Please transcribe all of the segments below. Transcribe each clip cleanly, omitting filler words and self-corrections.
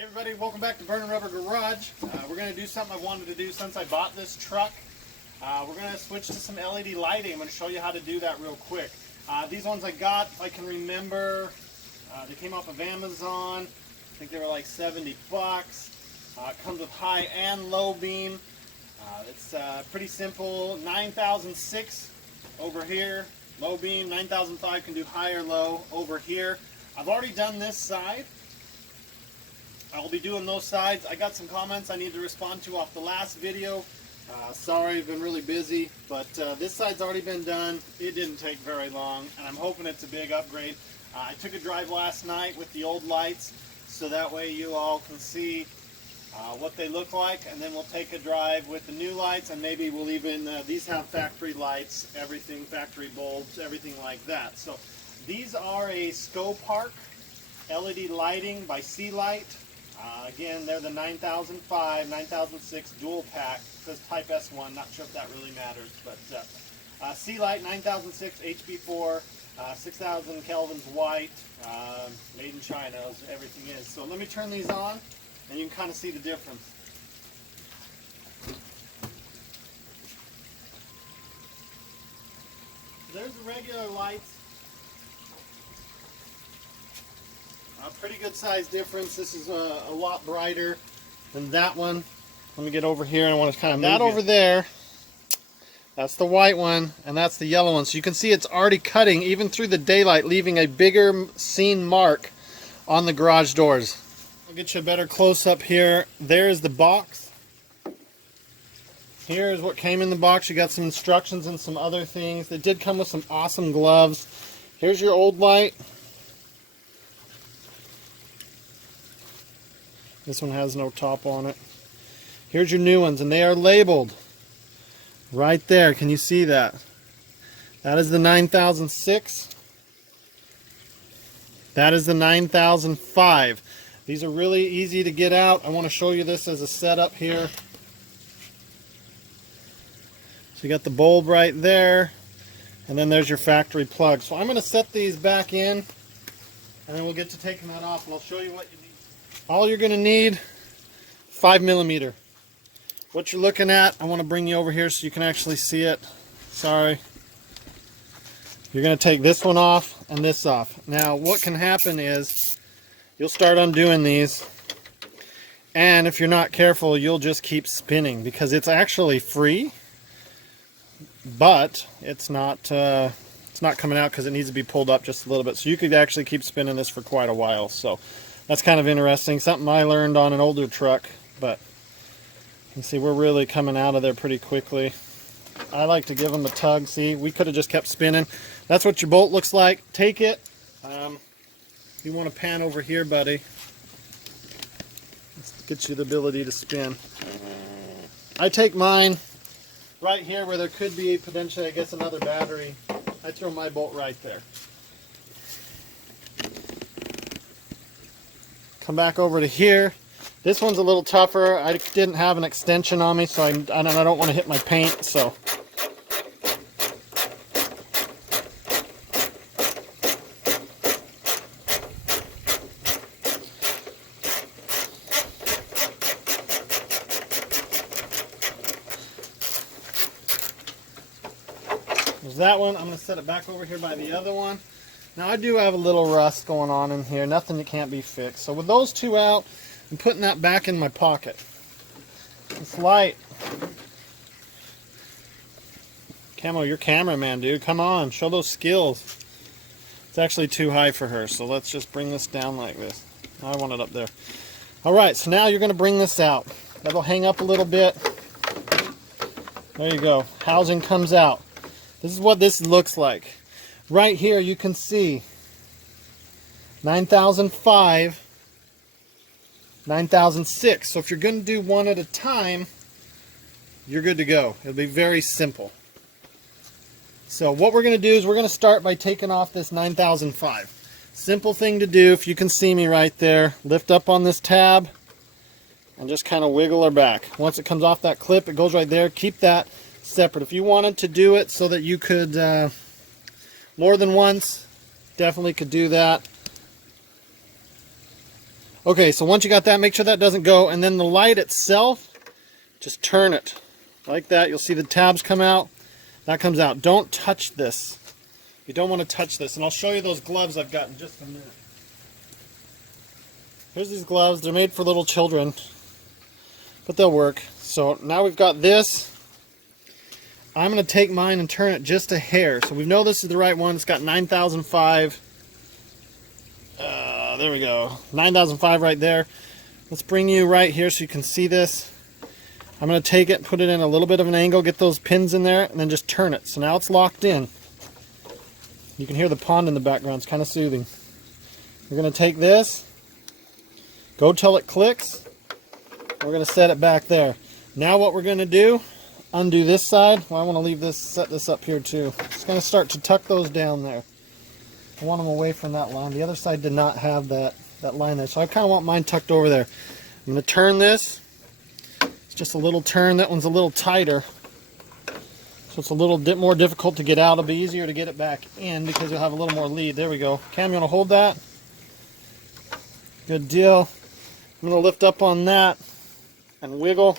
Hey everybody, welcome back to Burn and Rubber Garage. We're going to do something I've wanted to do since I bought this truck. We're going to switch to some LED lighting. I'm going to show you how to do that real quick. These ones I got, if I can remember, they came off of Amazon. I think they were like 70 bucks. It comes with high and low beam. It's pretty simple. 9006 over here, low beam. 9005 can do high or low over here. I've already done this side. I'll be doing those sides. I got some comments I need to respond to off the last video. Sorry, I've been really busy, but this side's already been done. It didn't take very long, and I'm hoping it's a big upgrade. I took a drive last night with the old lights, so that way you all can see what they look like, and then we'll take a drive with the new lights, and maybe we'll even, these have factory lights, everything, factory bulbs, everything like that. So these are a Scopark LED lighting by C-Light. Again, they're the 9005, 9006 dual pack. It says Type S1, not sure if that really matters, but C-Light 9006 HB4, 6000 Kelvins white, made in China, as everything is. So let me turn these on, and you can kind of see the difference. There's the regular lights. A pretty good size difference. This is a lot brighter than that one. Let me get over here, and I want to kind of move that over there. That's the white one, and that's the yellow one. So you can see it's already cutting even through the daylight, leaving a bigger seen mark on the garage doors. I'll get you a better close-up here. There's the box. Here's what came in the box. You got some instructions and some other things. They did come with some awesome gloves. Here's your old light. This one has no top on it. Here's your new ones, and they are labeled right there. Can you see that? That is the 9006. That is the 9005. These are really easy to get out. I want to show you this as a setup here. So you got the bulb right there, and then there's your factory plug. So I'm going to set these back in, and then we'll get to taking that off, and I'll show you what you need. All you're going to need, 5mm. What you're looking at, I want to bring you over here so you can actually see it. Sorry. You're going to take this one off and this off. Now, what can happen is you'll start undoing these, and if you're not careful, you'll just keep spinning because it's actually free, but it's not coming out because it needs to be pulled up just a little bit. So you could actually keep spinning this for quite a while. So that's kind of interesting. Something I learned on an older truck, but you can see we're really coming out of there pretty quickly. I like to give them a tug. See, we could have just kept spinning. That's what your bolt looks like. Take it. You want to pan over here, buddy. Let's get you the ability to spin. I take mine right here where there could be potentially, I guess, another battery. I throw my bolt right there. Come back over to here. This one's a little tougher. I didn't have an extension on me, so I don't want to hit my paint. So there's that one. I'm going to set it back over here by the other one. Now I do have a little rust going on in here, nothing that can't be fixed. So with those two out, I'm putting that back in my pocket. This light. Camo, you're cameraman, dude. Come on, show those skills. It's actually too high for her, so let's just bring this down like this. I want it up there. Alright, so now you're going to bring this out. That'll hang up a little bit. There you go. Housing comes out. This is what this looks like. Right here you can see 9005, 9006. So if you're going to do one at a time, you're good to go. It'll be very simple. So what we're going to do is we're going to start by taking off this 9005. Simple thing to do. If you can see me right there, lift up on this tab and just kind of wiggle her back. Once it comes off that clip, it goes right there. Keep that separate. If you wanted to do it so that you could more than once, definitely could do that. Okay, so once you got that, make sure that doesn't go, and then the light itself, just turn it like that. You'll see the tabs come out. That comes out. Don't touch this. You don't want to touch this, and I'll show you those gloves I've got in just a minute. Here's these gloves. They're made for little children, but they'll work. So now we've got this. I'm going to take mine and turn it just a hair. So we know this is the right one. It's got 9005. There we go. 9005 right there. Let's bring you right here so you can see this. I'm going to take it, put it in a little bit of an angle, get those pins in there, and then just turn it. So now it's locked in. You can hear the pond in the background. It's kind of soothing. We're going to take this, go till it clicks. We're going to set it back there. Now what we're going to do, undo this side. Well, I want to leave this, set this up here too. Just going to start to tuck those down there. I want them away from that line. The other side did not have that line there. So I kind of want mine tucked over there. I'm going to turn this. It's just a little turn. That one's a little tighter. So it's a little bit more difficult to get out. It'll be easier to get it back in because you'll have a little more lead. There we go. Cam, you want to hold that? Good deal. I'm going to lift up on that and wiggle.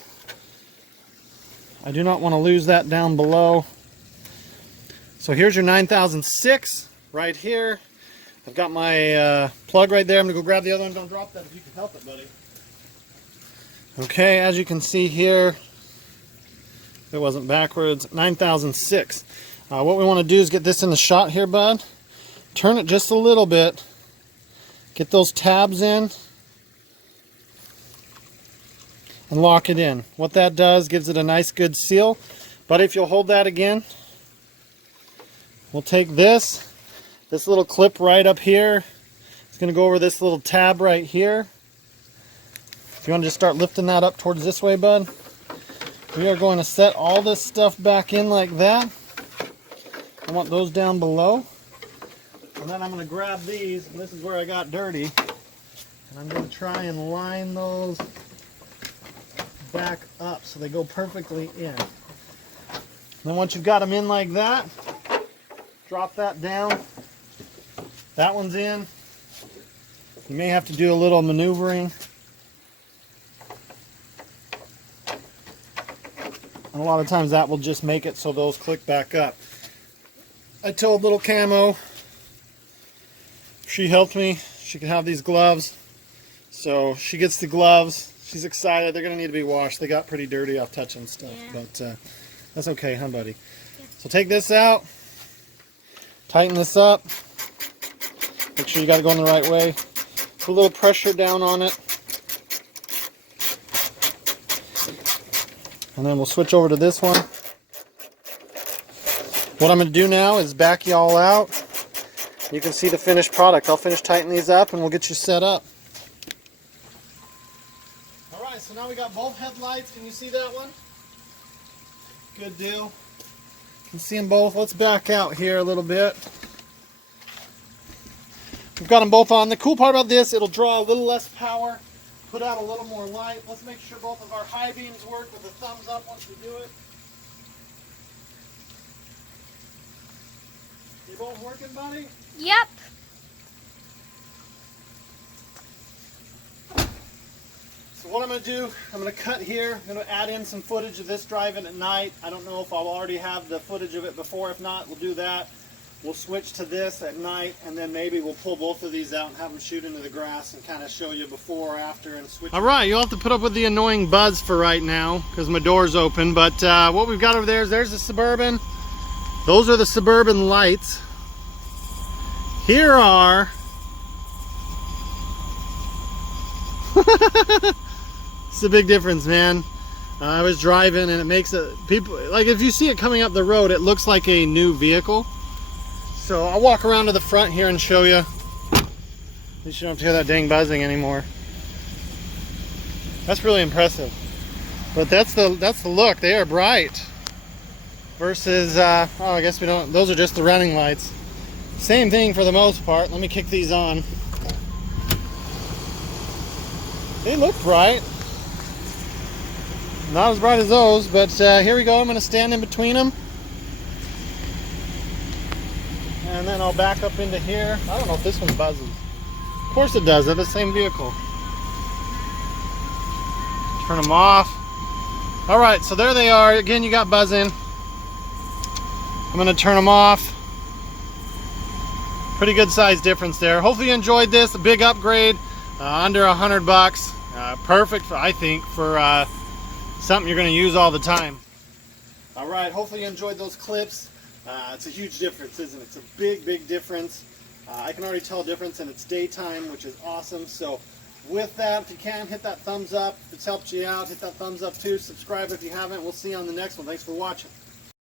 I do not want to lose that down below. So here's your 9006 right here. I've got my plug right there. I'm going to go grab the other one. Don't drop that if you can help it, buddy. Okay, as you can see here, if it wasn't backwards, 9006. What we want to do is get this in the shot here, bud. Turn it just a little bit. Get those tabs in. And lock it in. What that does, gives it a nice good seal. But if you'll hold that again, we'll take this little clip right up here. It's going to go over this little tab right here. If you want to just start lifting that up towards this way, bud. We are going to set all this stuff back in like that. I want those down below. And then I'm going to grab these, and this is where I got dirty. And I'm going to try and line those back up so they go perfectly in. And then once you've got them in like that, drop that down. That one's in. You may have to do a little maneuvering. And a lot of times that will just make it so those click back up. I told little Camo, she helped me, she can have these gloves. So she gets the gloves. She's excited. They're going to need to be washed. They got pretty dirty off touching stuff. Yeah. But that's okay, huh, buddy? Yeah. So take this out. Tighten this up. Make sure you got it going the right way. Put a little pressure down on it. And then we'll switch over to this one. What I'm going to do now is back y'all out. You can see the finished product. I'll finish tightening these up and we'll get you set up. Alright, so now we got both headlights. Can you see that one? Good deal. You can see them both. Let's back out here a little bit. We've got them both on. The cool part about this, it'll draw a little less power, put out a little more light. Let's make sure both of our high beams work with a thumbs up once we do it. You both working, buddy? Yep. So what I'm going to do, I'm going to cut here. I'm going to add in some footage of this driving at night. I don't know if I'll already have the footage of it before. If not, we'll do that. We'll switch to this at night, and then maybe we'll pull both of these out and have them shoot into the grass and kind of show you before or after and switch. All right, you'll have to put up with the annoying buzz for right now because my door's open. But what we've got over there is there's the Suburban. Those are the Suburban lights. Here are it's a big difference, man. I was driving and it makes it, people, like if you see it coming up the road, it looks like a new vehicle. So I'll walk around to the front here and show you. At least you don't have to hear that dang buzzing anymore. That's really impressive. But that's the look. They are bright. Versus, oh, I guess we don't. Those are just the running lights. Same thing for the most part. Let me kick these on. They look bright. Not as bright as those, but here we go. I'm going to stand in between them. And then I'll back up into here. I don't know if this one buzzes. Of course it does. They're the same vehicle. Turn them off. All right, so there they are. Again, you got buzzing. I'm gonna turn them off. Pretty good size difference there. Hopefully you enjoyed this. A big upgrade, under $100. Perfect, I think, for something you're gonna use all the time. All right, hopefully you enjoyed those clips. It's a huge difference, isn't it? It's a big, big difference. I can already tell a difference, and it's daytime, which is awesome. So with that, if you can, hit that thumbs up. If it's helped you out, hit that thumbs up too. Subscribe if you haven't. We'll see you on the next one. Thanks for watching.